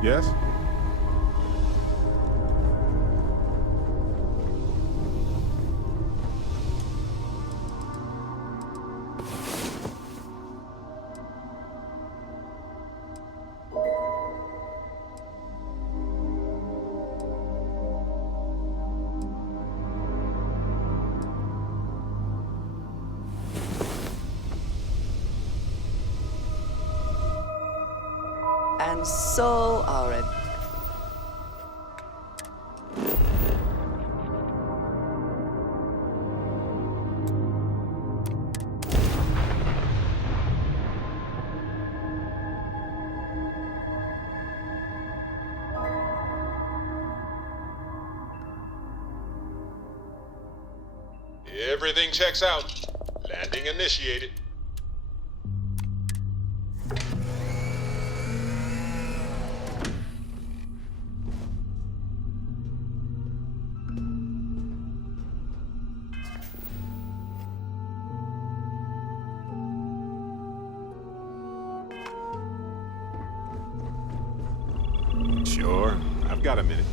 Yes? And so our Everything checks out. Landing initiated. Sure. I've got a minute.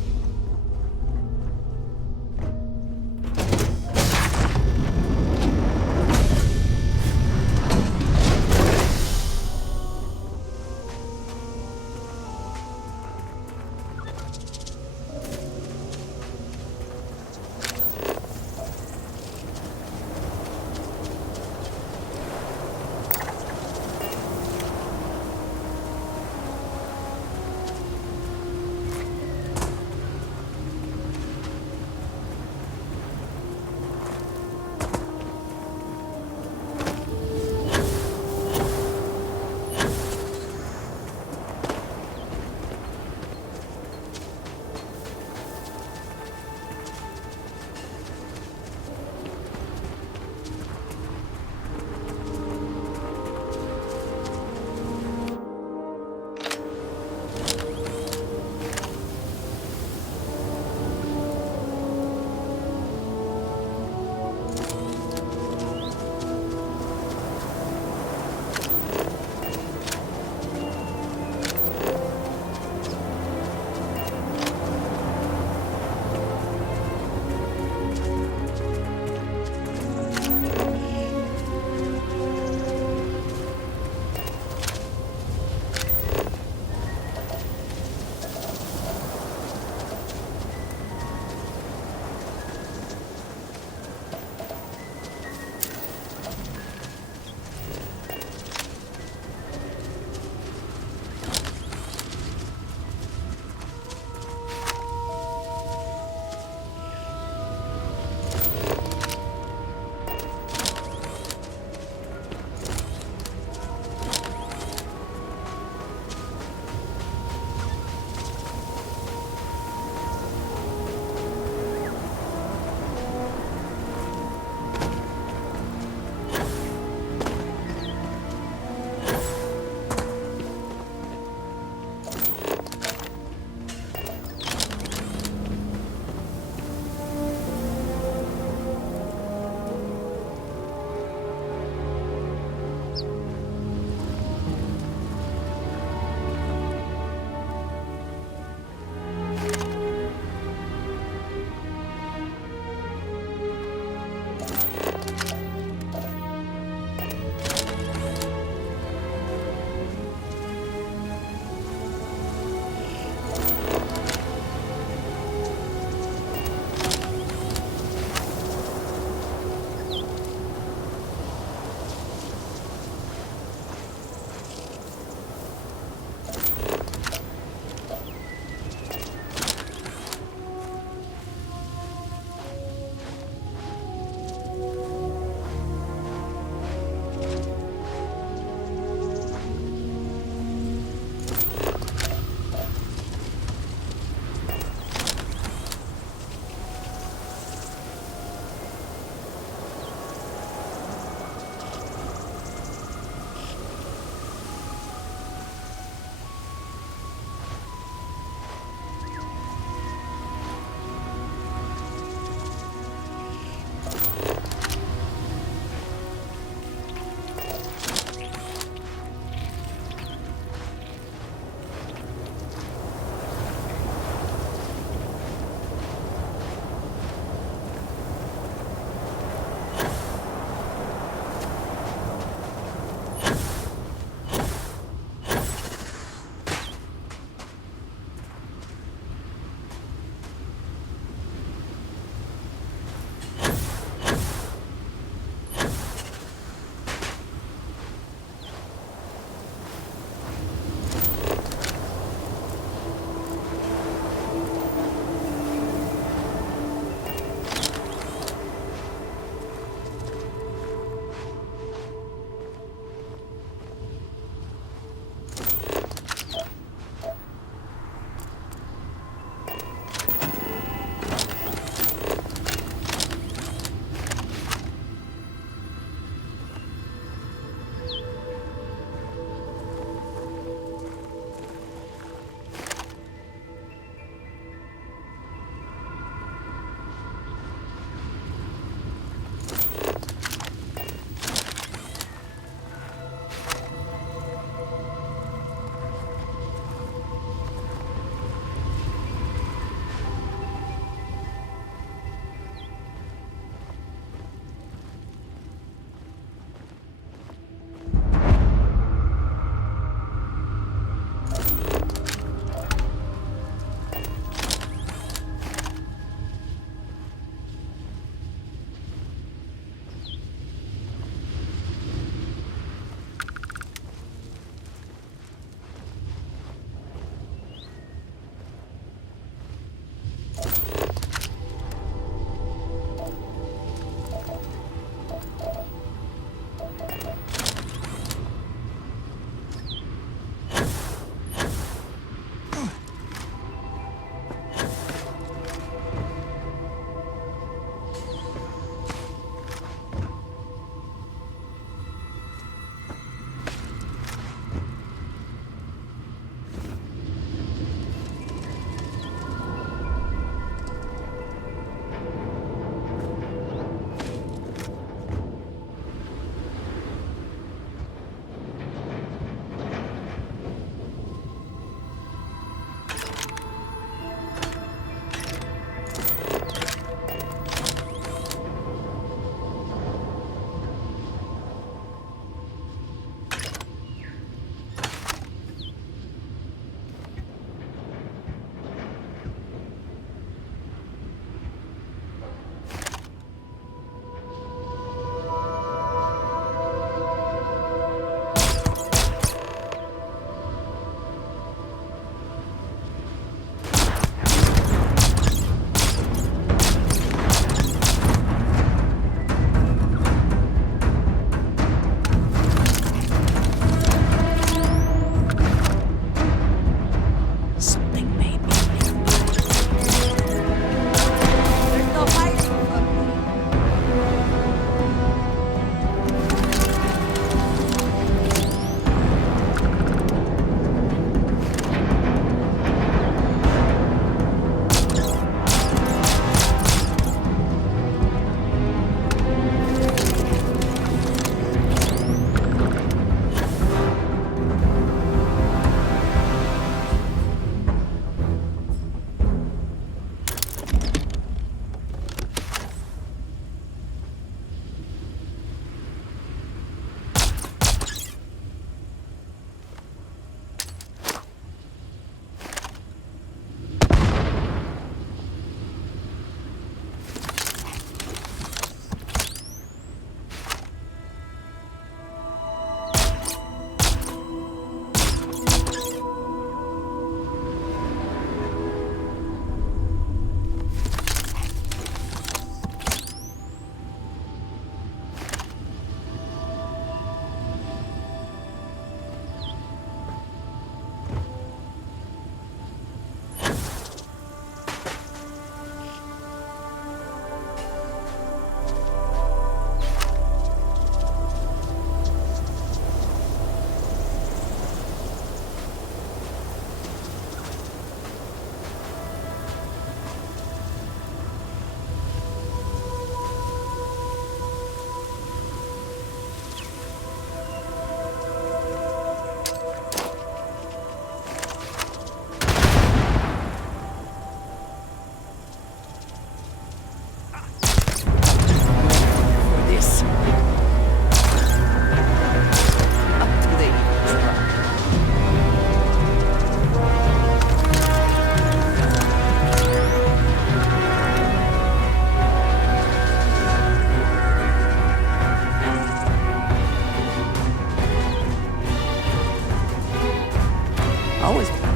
always been a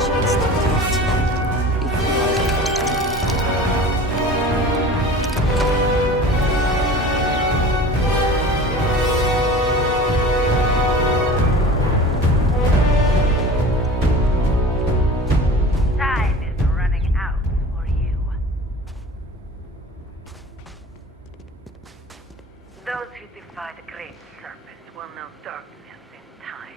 chance to talk to you before I... Time is running out for you. Those who defy the Great Serpent will know darkness in time.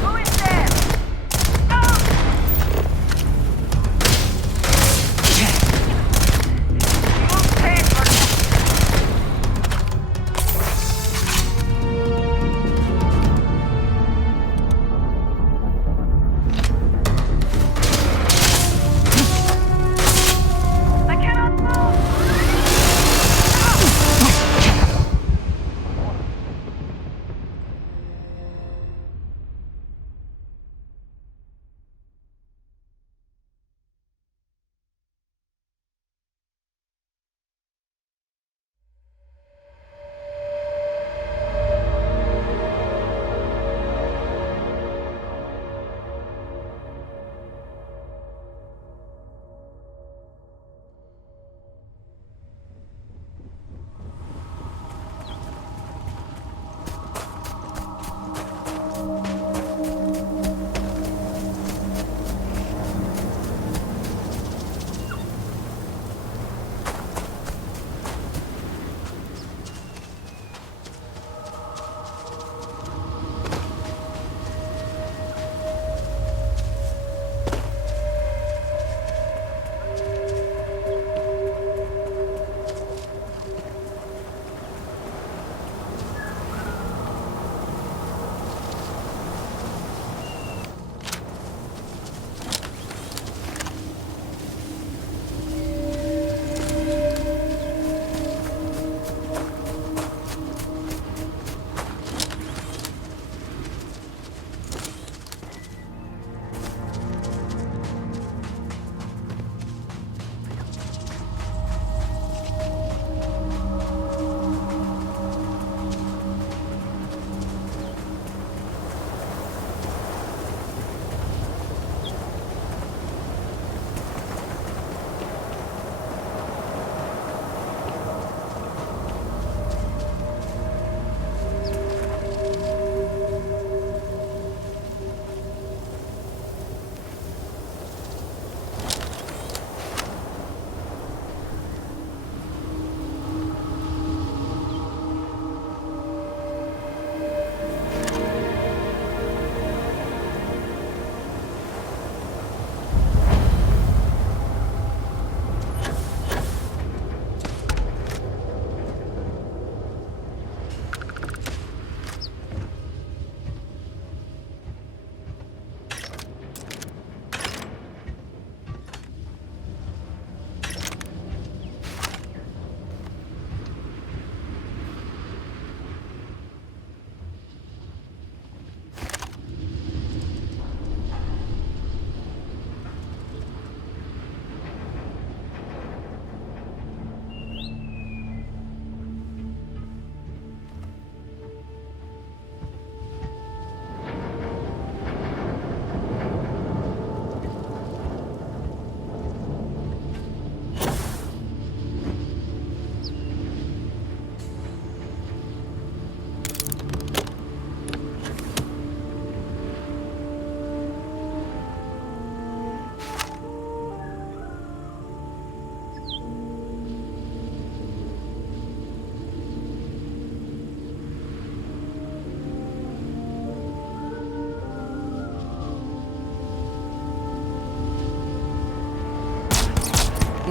Who is there? Stop! You'll pay for this! I cannot move!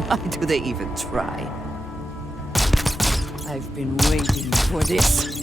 Why do they even try? I've been waiting for this.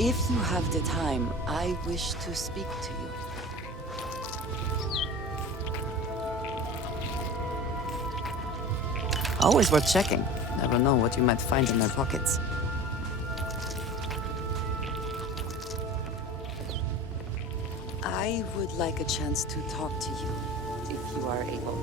If you have the time, I wish to speak to you. Always worth checking. Never know what you might find in their pockets. I would like a chance to talk to you, if you are able.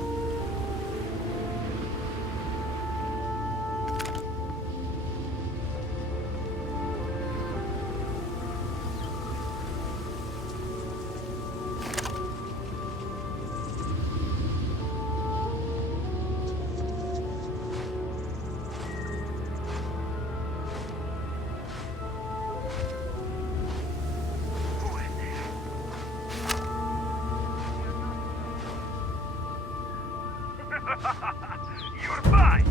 You're fine!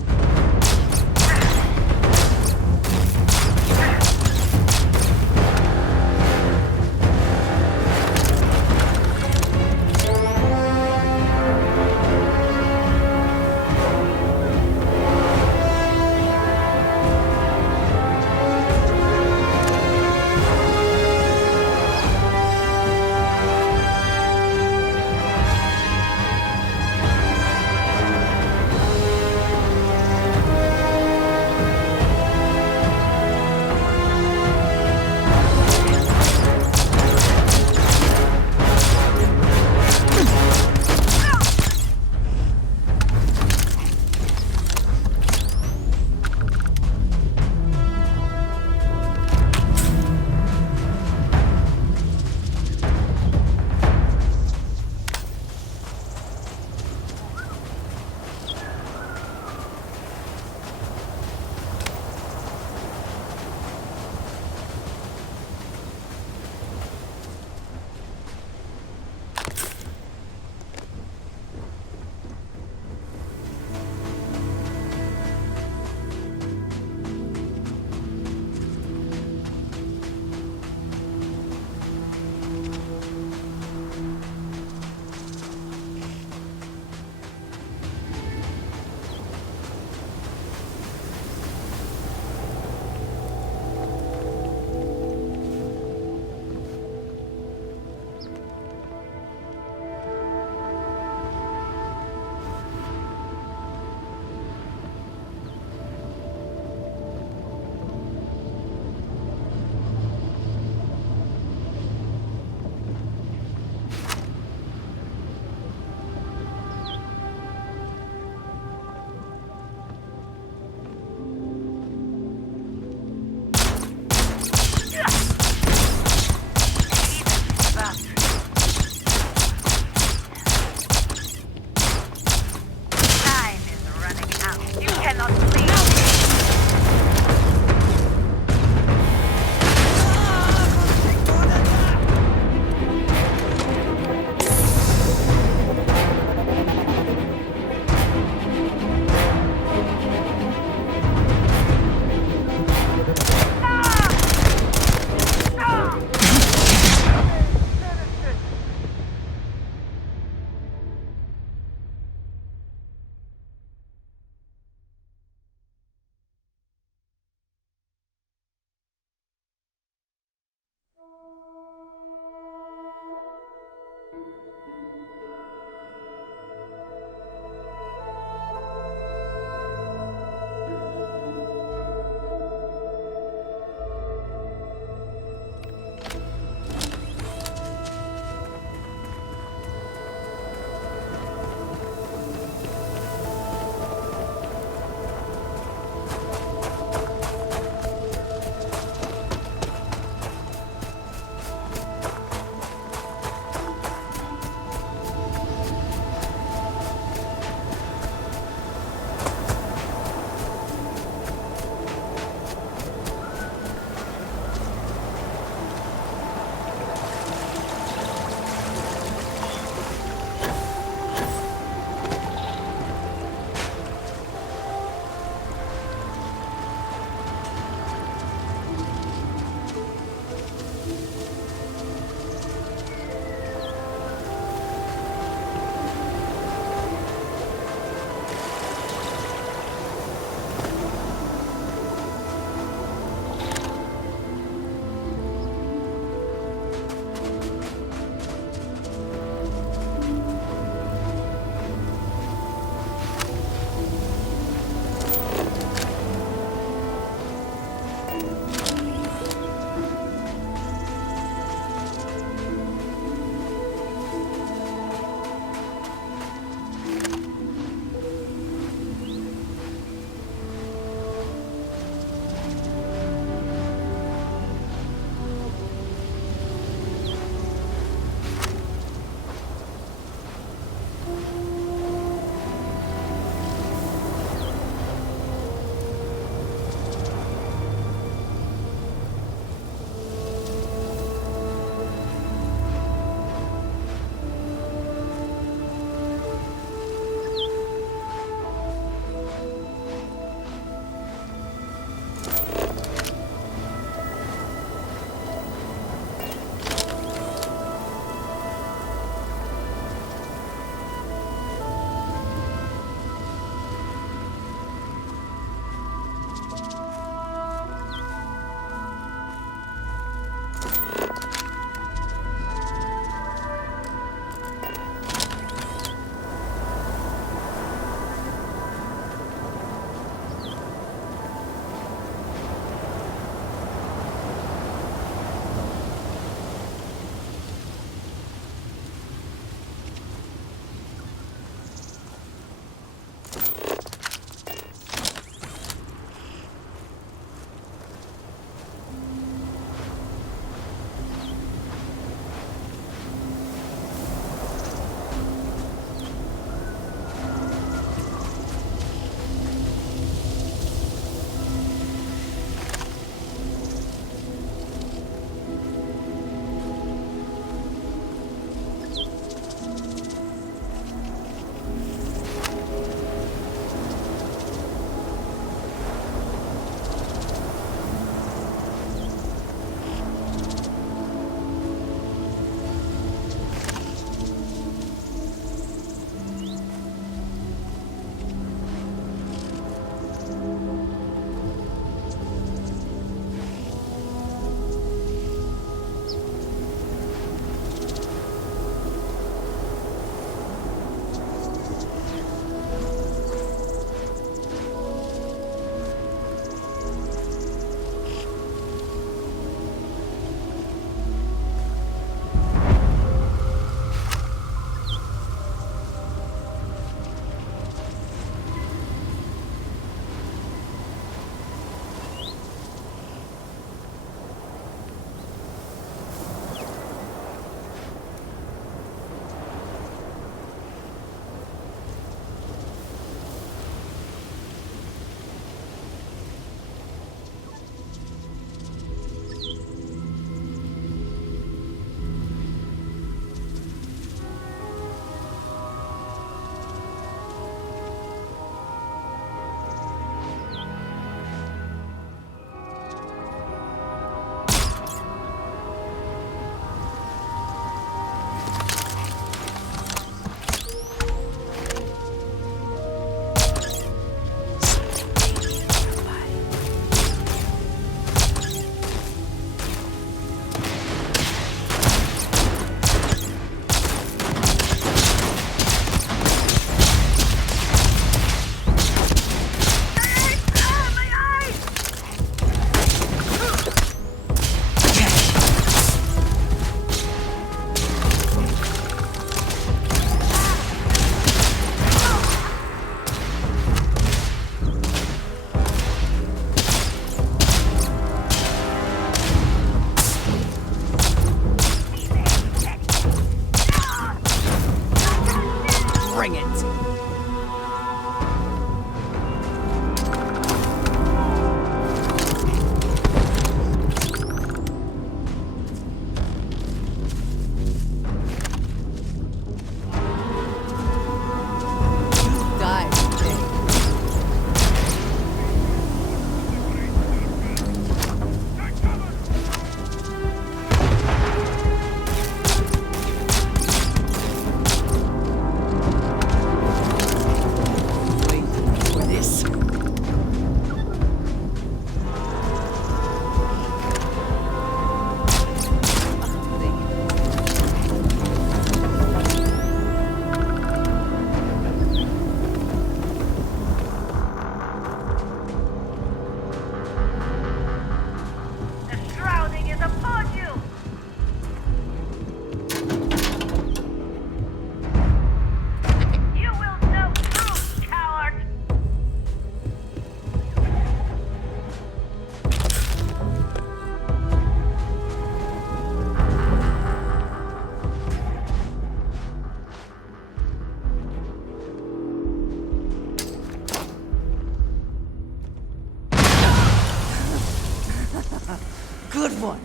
Good one.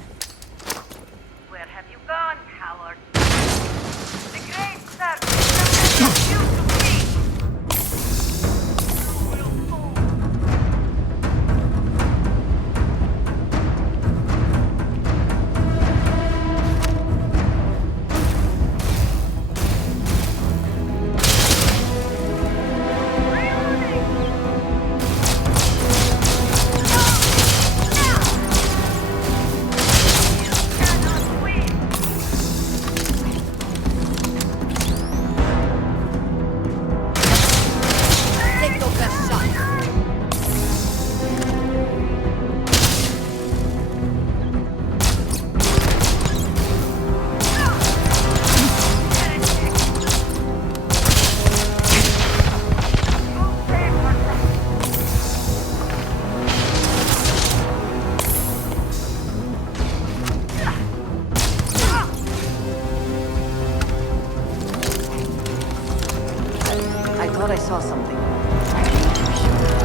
Where have you gone, coward? The great serpent will you to be. You will fall. Reloading! thought I saw something. I need to be sure.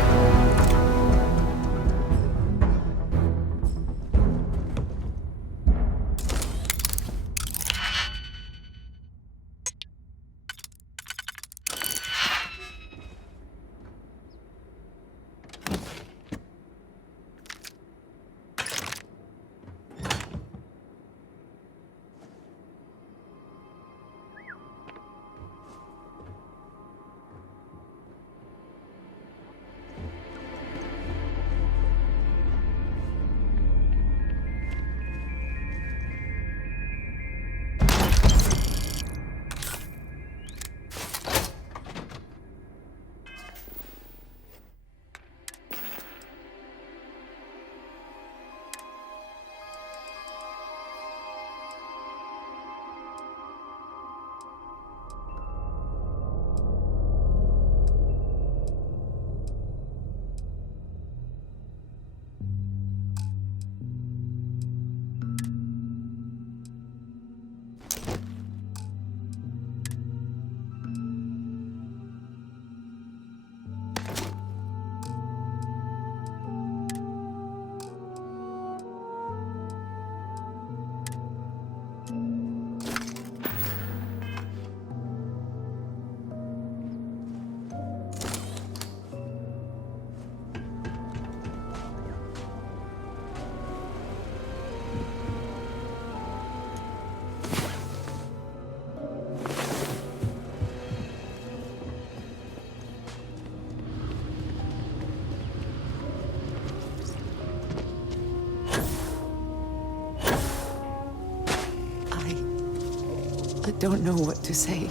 I don't know what to say.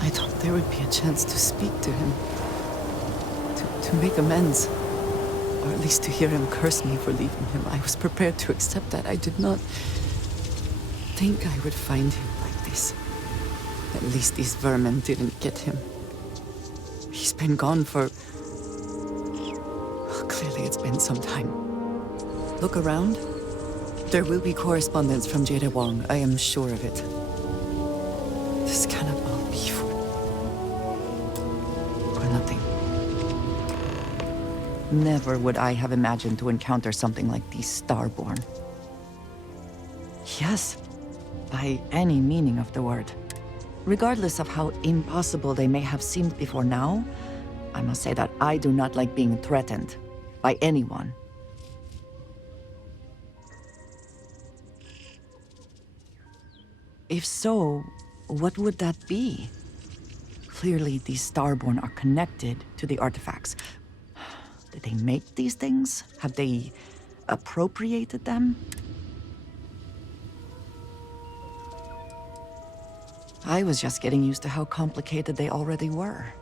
I thought there would be a chance to speak to him. To make amends. Or at least to hear him curse me for leaving him. I was prepared to accept that. I did not think I would find him like this. At least these vermin didn't get him. He's been gone for... Well, clearly it's been some time. Look around. There will be correspondence from Jada Wong. I am sure of it. This cannot all be for nothing. Never would I have imagined to encounter something like these Starborn. Yes, by any meaning of the word. Regardless of how impossible they may have seemed before now, I must say that I do not like being threatened by anyone. If so, what would that be? Clearly, these Starborn are connected to the artifacts. Did they make these things? Have they appropriated them? I was just getting used to how complicated they already were.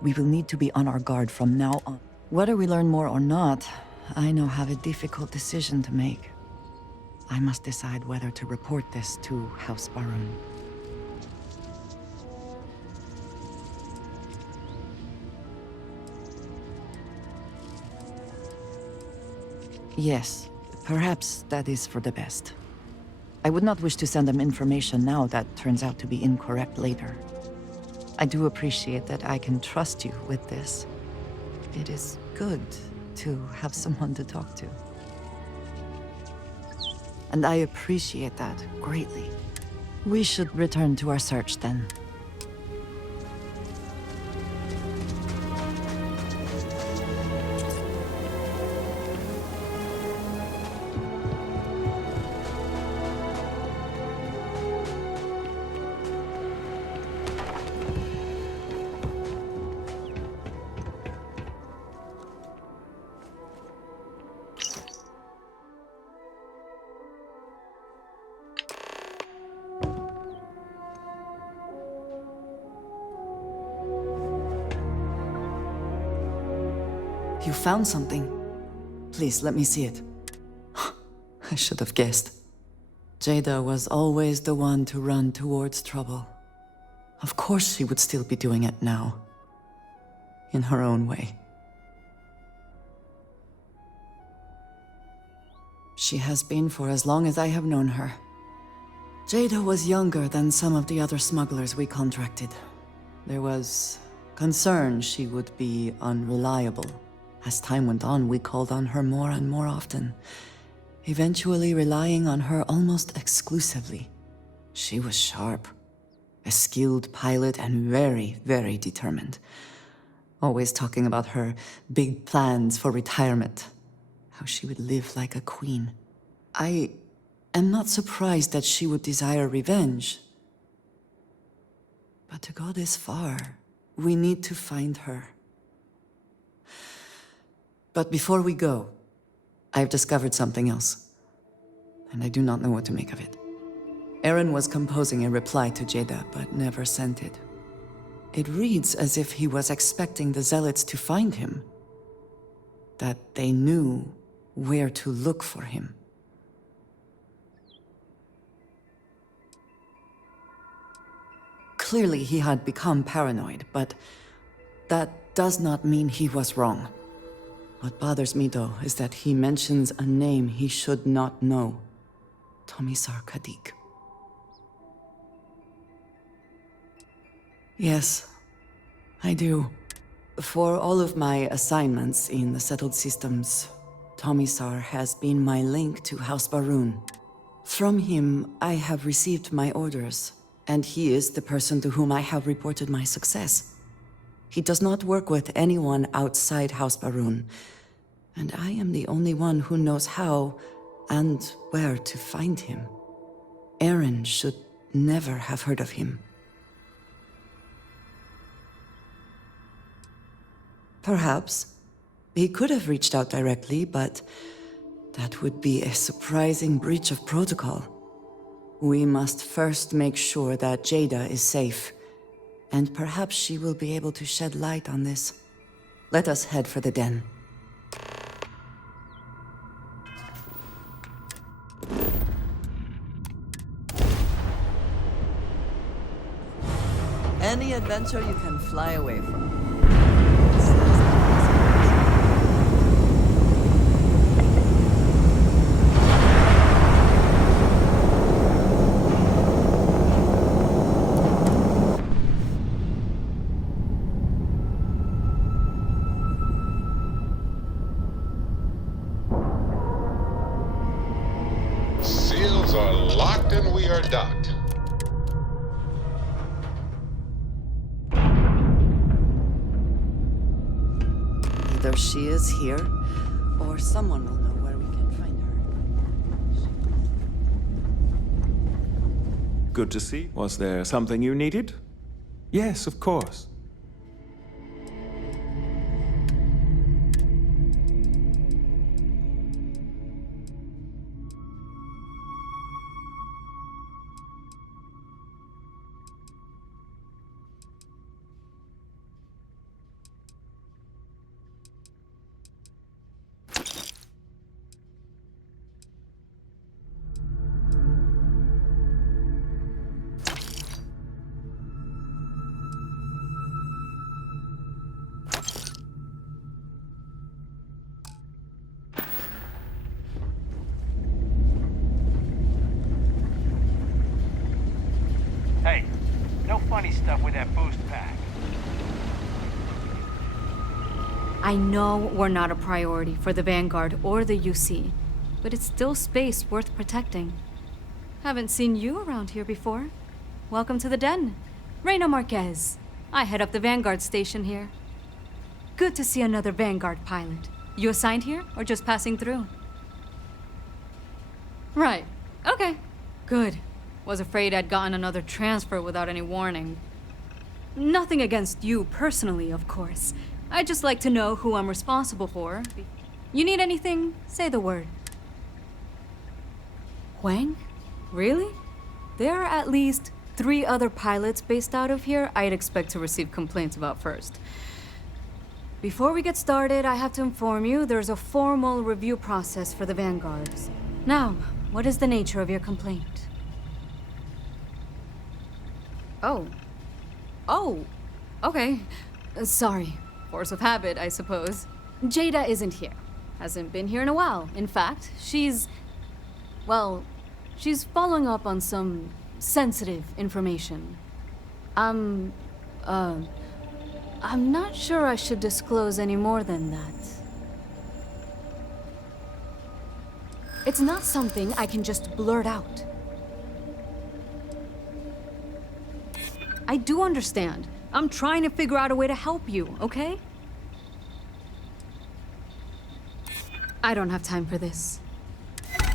We will need to be on our guard from now on. Whether we learn more or not, I now have a difficult decision to make. I must decide whether to report this to House Barun. Yes, perhaps that is for the best. I would not wish to send them information now that turns out to be incorrect later. I do appreciate that I can trust you with this. It is good to have someone to talk to. And I appreciate that greatly. We should return to our search then. You found something. Please, let me see it. I should have guessed. Jada was always the one to run towards trouble. Of course she would still be doing it now. In her own way. She has been for as long as I have known her. Jada was younger than some of the other smugglers we contracted. There was concern she would be unreliable. As time went on, we called on her more and more often, eventually relying on her almost exclusively. She was sharp, a skilled pilot, and very, very determined. Always talking about her big plans for retirement, how she would live like a queen. I am not surprised that she would desire revenge. But to go this far, we need to find her. But before we go, I've discovered something else, and I do not know what to make of it. Aaron was composing a reply to Jada, but never sent it. It reads as if he was expecting the Zealots to find him, that they knew where to look for him. Clearly he had become paranoid, but that does not mean he was wrong. What bothers me, though, is that he mentions a name he should not know. Tomisar Kadik. Yes, I do. For all of my assignments in the settled systems, Tomisar has been my link to House Baroon. From him, I have received my orders, and he is the person to whom I have reported my success. He does not work with anyone outside House Baroon, and I am the only one who knows how and where to find him. Aaron should never have heard of him. Perhaps. He could have reached out directly, but that would be a surprising breach of protocol. We must first make sure that Jada is safe, and perhaps she will be able to shed light on this. Let us head for the den. Any adventure you can fly away from. Seals are locked and we are docked. Either she is here, or someone will know where we can find her. Good to see. Was there something you needed? Yes, of course. Hey, no funny stuff with that boost pack. I know we're not a priority for the Vanguard or the UC, but it's still space worth protecting. Haven't seen you around here before. Welcome to the den. Reina Marquez. I head up the Vanguard station here. Good to see another Vanguard pilot. You assigned here or just passing through? Right. Okay. Good. Was afraid I'd gotten another transfer without any warning. Nothing against you personally, of course. I'd just like to know who I'm responsible for. You need anything? Say the word. Huang? Really? There are at least 3 other pilots based out of here I'd expect to receive complaints about first. Before we get started, I have to inform you there's a formal review process for the Vanguards. Now, what is the nature of your complaint? Oh, okay. Sorry. Force of habit, I suppose. Jada isn't here. Hasn't been here in a while. In fact, she's following up on some sensitive information. I'm I'm not sure I should disclose any more than that. It's not something I can just blurt out. I do understand. I'm trying to figure out a way to help you, okay? I don't have time for this.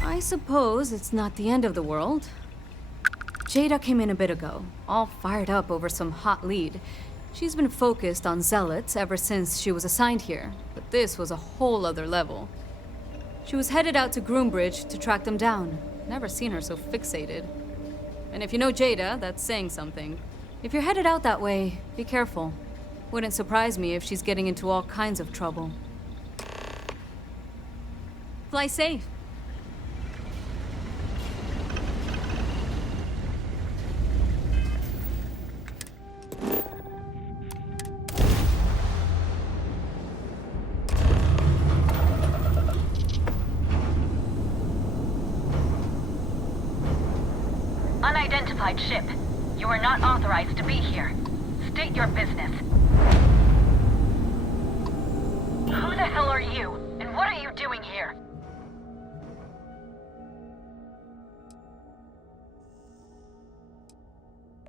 I suppose it's not the end of the world. Jada came in a bit ago, all fired up over some hot lead. She's been focused on zealots ever since she was assigned here, but this was a whole other level. She was headed out to Groombridge to track them down. Never seen her so fixated. And if you know Jada, that's saying something. If you're headed out that way, be careful. Wouldn't surprise me if she's getting into all kinds of trouble. Fly safe. Unidentified ship. You are not authorized to be here. State your business. Who the hell are you? And what are you doing here?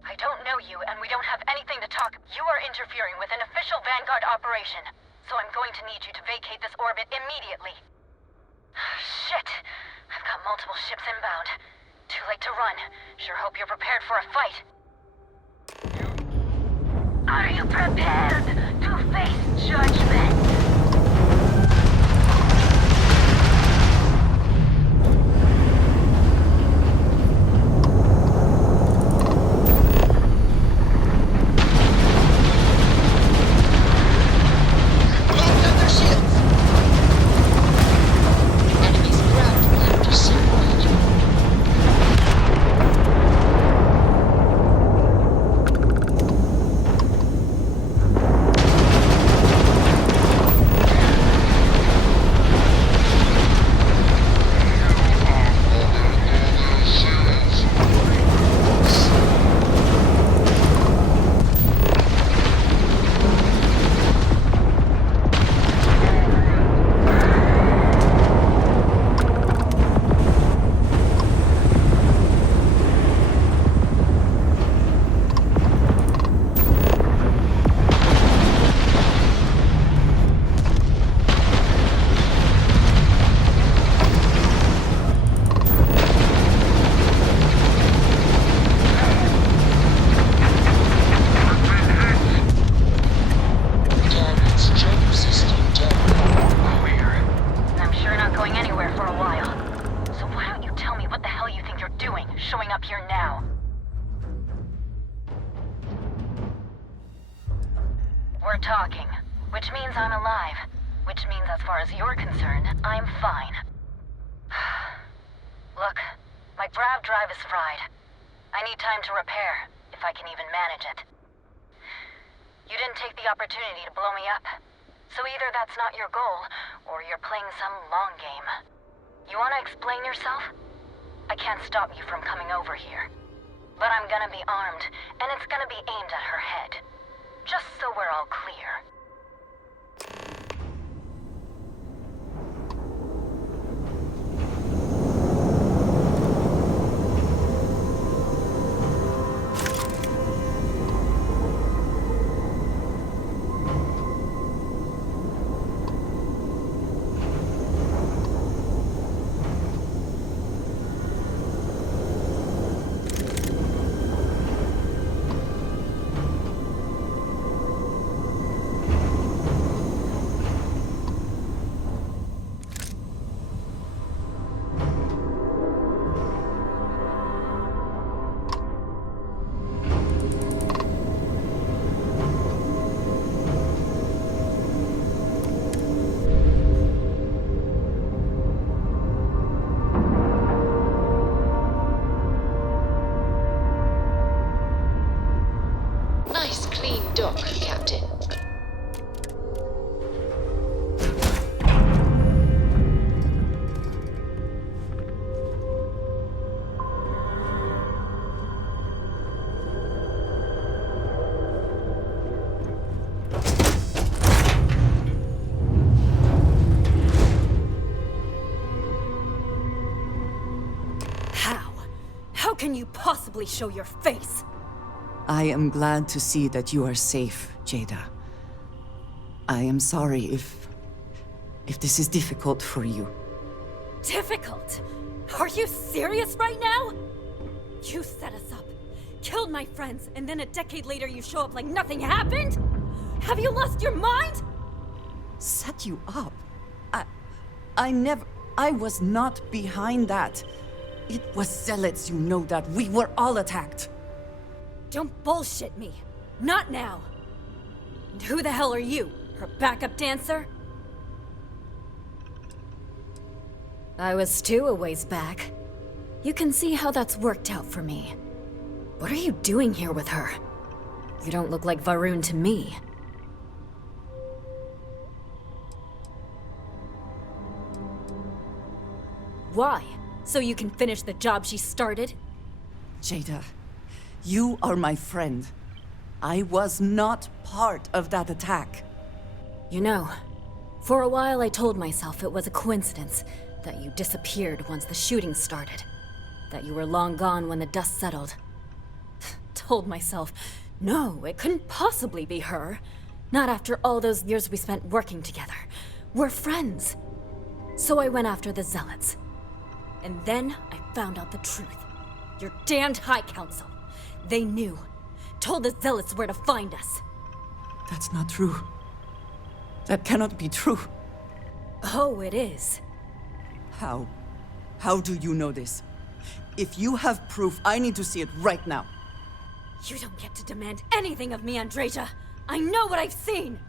I don't know you, and we don't have anything to talk. You are interfering with an official Vanguard operation, so I'm going to need you to vacate this orbit immediately. Shit! I've got multiple ships inbound. Too late to run. Sure hope you're prepared for a fight. Are you prepared to face judgment? We're talking, which means I'm alive. Which means as far as you're concerned, I'm fine. Look, my grav drive is fried. I need time to repair, if I can even manage it. You didn't take the opportunity to blow me up. So either that's not your goal, or you're playing some long game. You wanna explain yourself? I can't stop you from coming over here. But I'm gonna be armed, and it's gonna be aimed at her head. Just so we're all clear. can you possibly show your face? I am glad to see that you are safe, Jada. I am sorry if this is difficult for you. Difficult? Are you serious right now? You set us up, killed my friends, and then a decade later you show up like nothing happened? Have you lost your mind? Set you up? I was not behind that. It was zealots, you know that. We were all attacked. Don't bullshit me. Not now. And who the hell are you? Her backup dancer? I was Stu a ways back. You can see how that's worked out for me. What are you doing here with her? You don't look like Varun to me. Why? So you can finish the job she started? Jada, you are my friend. I was not part of that attack. You know, for a while I told myself it was a coincidence that you disappeared once the shooting started. That you were long gone when the dust settled. Told myself, no, it couldn't possibly be her. Not after all those years we spent working together. We're friends. So I went after the Zealots. And then I found out the truth. Your damned High Council. They knew. Told the Zealots where to find us. That's not true. That cannot be true. Oh, it is. How? How do you know this? If you have proof, I need to see it right now. You don't get to demand anything of me, Andreja. I know what I've seen!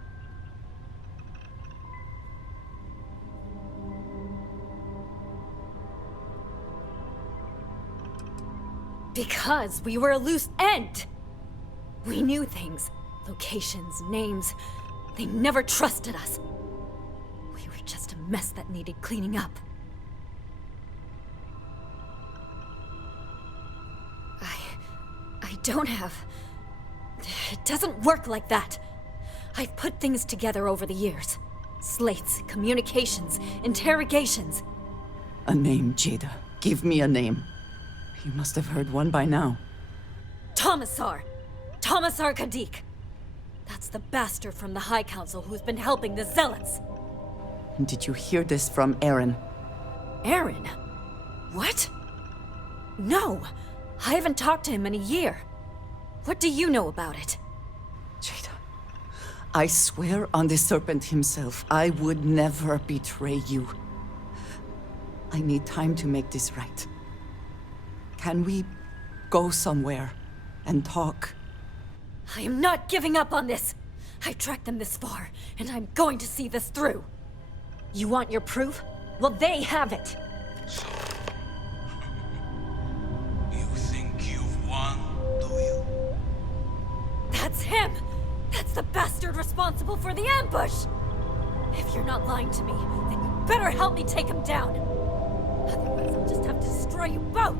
Because we were a loose end! We knew things. Locations, names. They never trusted us. We were just a mess that needed cleaning up. I don't have... It doesn't work like that. I've put things together over the years. Slates, communications, interrogations. A name, Jada. Give me a name. You must have heard one by now. Tomasar! Tomasar Kadik! That's the bastard from the High Council who's been helping the Zealots. Did you hear this from Aaron? Aaron? What? No! I haven't talked to him in a year. What do you know about it? Jada, I swear on the Serpent himself, I would never betray you. I need time to make this right. Can we go somewhere and talk? I am not giving up on this! I've tracked them this far, and I'm going to see this through. You want your proof? Well, they have it! You think you've won, do you? That's him! That's the bastard responsible for the ambush! If you're not lying to me, then you better help me take him down! Otherwise, I'll just have to destroy you both!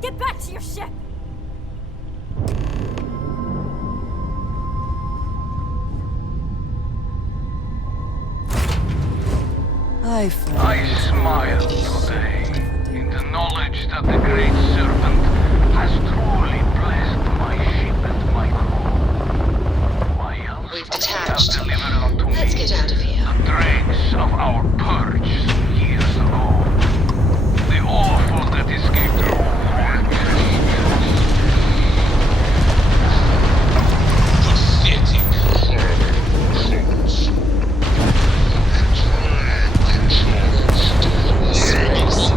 Get back to your ship! I smile today in the knowledge that the Great Serpent has truly blessed my ship and my crew. Why else We've would he detached. have delivered unto Let's me get out of here. the dregs of our purge years ago? The awful that escaped through. Pathetic.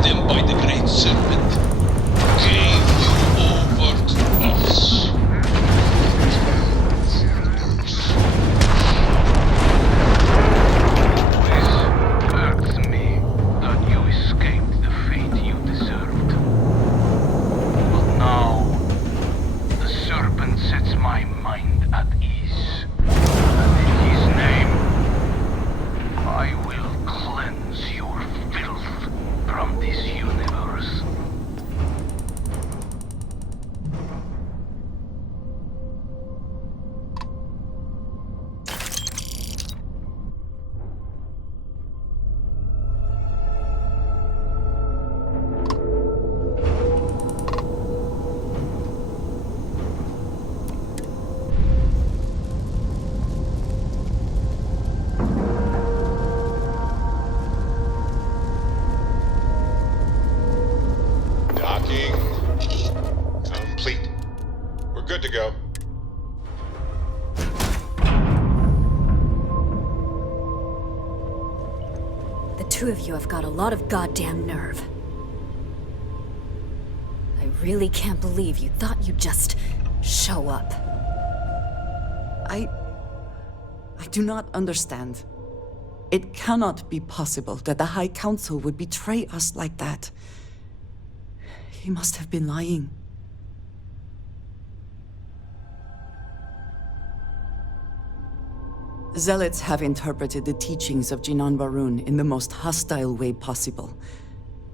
Them by the Great Serpent gave you over to us. two of you have got a lot of goddamn nerve. I really can't believe you thought you'd just show up. I do not understand. It cannot be possible that the High Council would betray us like that. He must have been lying. Zealots have interpreted the teachings of Jinan Barun in the most hostile way possible,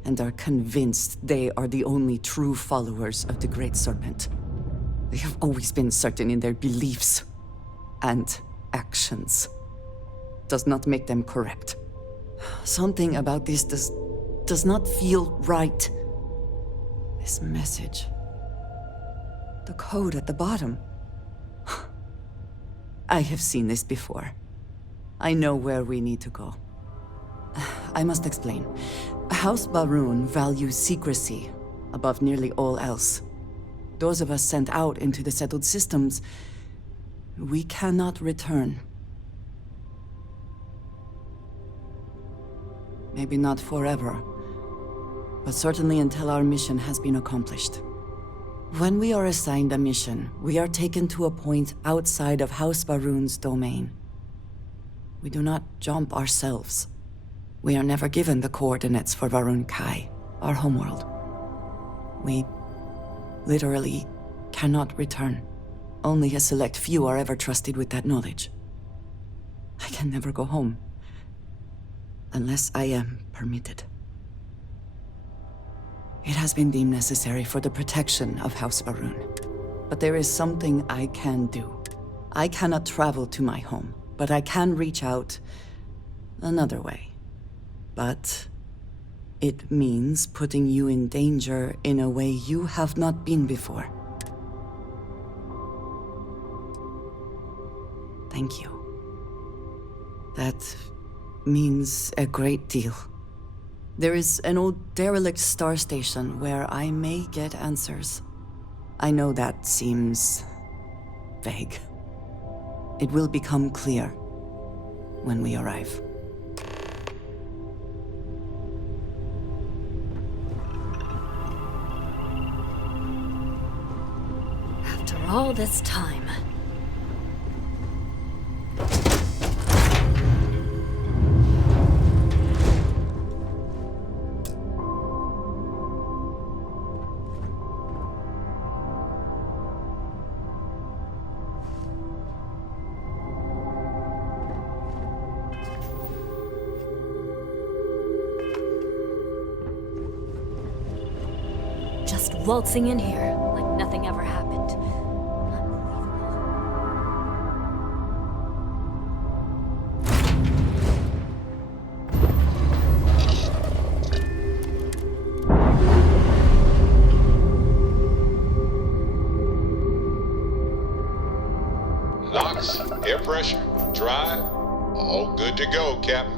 and are convinced they are the only true followers of the Great Serpent. They have always been certain in their beliefs and actions. Does not make them correct. Something about this does not feel right. This message. The code at the bottom. I have seen this before. I know where we need to go. I must explain. House Barun values secrecy above nearly all else. Those of us sent out into the settled systems, we cannot return. Maybe not forever, but certainly until our mission has been accomplished. When we are assigned a mission, we are taken to a point outside of House Barun's domain. We do not jump ourselves. We are never given the coordinates for Varun Kai, our homeworld. We literally cannot return. Only a select few are ever trusted with that knowledge. I can never go home, unless I am permitted. It has been deemed necessary for the protection of House Barun. But there is something I can do. I cannot travel to my home, but I can reach out another way. But it means putting you in danger in a way you have not been before. Thank you. That means a great deal. There is an old derelict star station where I may get answers. I know that seems vague. It will become clear when we arrive. After all this time. Just waltzing in here like nothing ever happened. NOx, air pressure, drive, all good to go, Captain.